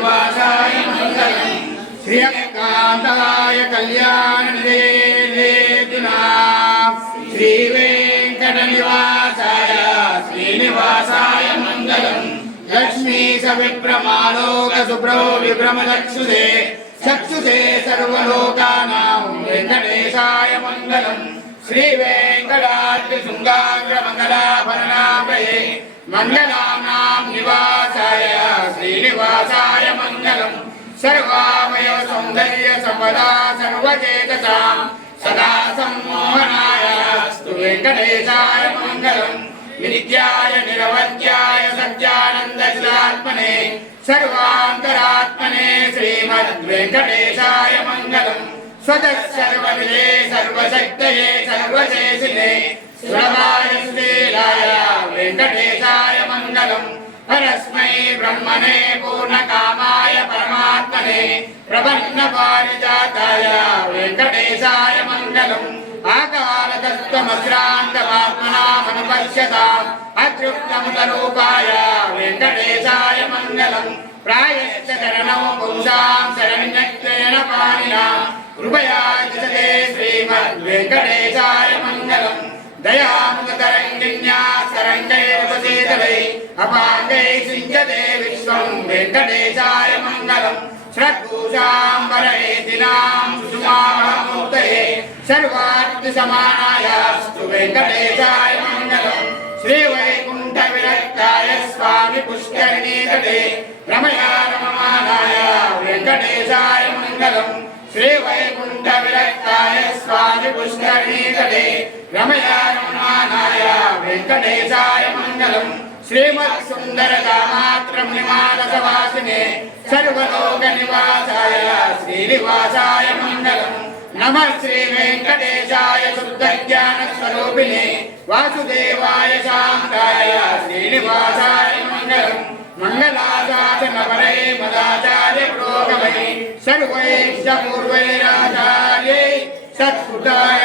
श्रीनिवासाय मङ्गलम् श्रीकान्ताय कल्याणनिधेदिना श्रीवेङ्कटनिवासाय श्रीनिवासाय मङ्गलम् लक्ष्मी सविप्रमालोकशुभ्रो विभ्रमचक्षुषे चक्षुषे सर्वलोकानां वेङ्कटेशाय मङ्गलम् श्रीवेङ्कटाद्रिशृङ्गाग्रमङ्गलाभरणाभये मङ्गलानां निवासाय श्रीनिवासाय मङ्गलम् सर्वावयव सौन्दर्य संपदा सर्वचेतसां सदा सम्मोहनाय स्तु वेङ्कटेशाय मङ्गलम् नित्याय निरवध्याय सत्यानन्दचिदात्मने सर्वान्तरात्मने श्रीमद्वेङ्कटेशाय मङ्गलम् स्वतः सर्वविदे सर्वशक्तये सर्वशेषिने सुलभाय श्रीलाय वेङ्कटेशाय मङ्गलम् परस्मै ब्रह्मणे पूर्णकामाय परमात्मने प्रपन्नपारिजाताय वेङ्कटेशाय मङ्गलम् आकालतत्त्वमश्रान्तमात्मनामनुपश्यताम् अतृप्तमुतरूपाय वेङ्कटेशाय मङ्गलम् प्रायश्चरणौ पुंसां शरण्यत्वेन पाणिना कृपया जगते श्रीमद्वेङ्कटेशाय मङ्गलम् दयामुखतरङ्गिन्या सरङ्गैरुपसेतलै अपाङ्गै सिञ्चते विश्वं वेङ्कटेशाय मङ्गलम् श्रद्भूषाम्बरहेतिनां सुषुमामूर्तये सर्वार्थसमानायास्तु वेङ्कटेशाय मङ्गलम् श्रीवैकुण्ठविरक्ताय स्वामि पुष्करिणीतटे रमया रममानाय वेङ्कटेशाय मङ्गलम् श्रीवैकुण्ठविरक्ताय स्वामि पुष्करिणीतटे रमया रममानाय वेङ्कटेशाय मङ्गलम् श्रीमत्सुन्दरदामात्रनिमानसवासिने सर्वलोकनिवासाय श्रीनिवासाय मङ्गलम् नमः श्रीवेङ्कटेशाय शुद्धज्ञानस्वरूपिणे वासुदेवाय शान्ताय श्रीनिवासाय मङ्गलम् मङ्गलाशासनपरे मदाचार्य पुरोगमै सर्वैश्च पूर्वैराचार्यै सत्कृताय